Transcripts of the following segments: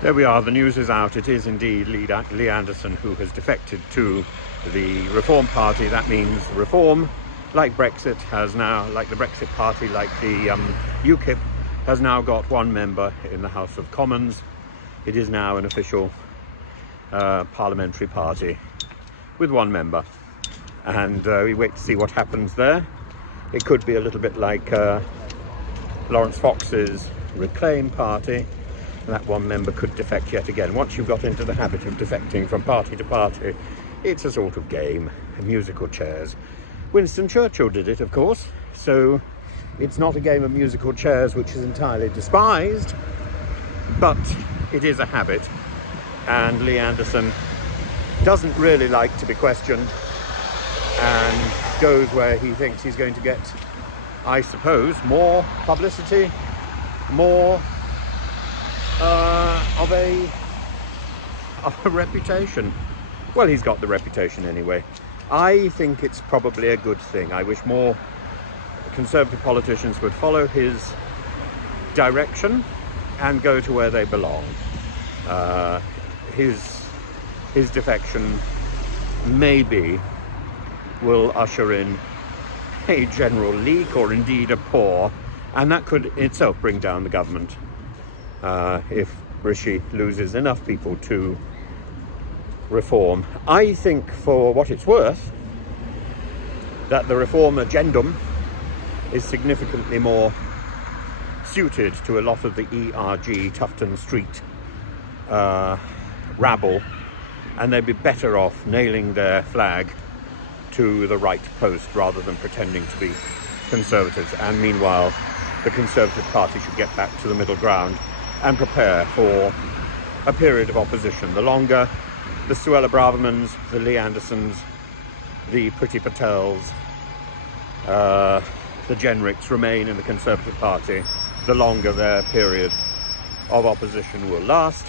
There we are, the news is out. It is indeed Lee Anderson who has defected to the Reform Party. That means Reform, like Brexit, has now, like the Brexit Party, like the UKIP, has now got one member in the House of Commons. It is now an official parliamentary party with one member. And we wait to see what happens there. It could be a little bit like Lawrence Fox's Reclaim Party. That one member could defect yet again. Once you've got into the habit of defecting from party to party, it's a sort of game, musical chairs. Winston Churchill did it, of course, so it's not a game of musical chairs which is entirely despised, but it is a habit, and Lee Anderson doesn't really like to be questioned and goes where he thinks he's going to get, I suppose, more publicity, more of a reputation. Well, he's got the reputation anyway. I think it's probably a good thing. I wish more Conservative politicians would follow his direction and go to where they belong. His defection maybe will usher in a general leak or indeed a pause, and that could itself bring down the government. If Rishi loses enough people to reform. I think, for what it's worth, that the reform agendum is significantly more suited to a lot of the ERG Tufton Street rabble, and they'd be better off nailing their flag to the right post rather than pretending to be Conservatives. And meanwhile, the Conservative Party should get back to the middle ground and prepare for a period of opposition. The longer the Suella Bravermans, the Lee Andersons, the Priti Patels, the Jenricks remain in the Conservative Party, the longer their period of opposition will last,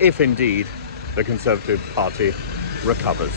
if indeed the Conservative Party recovers.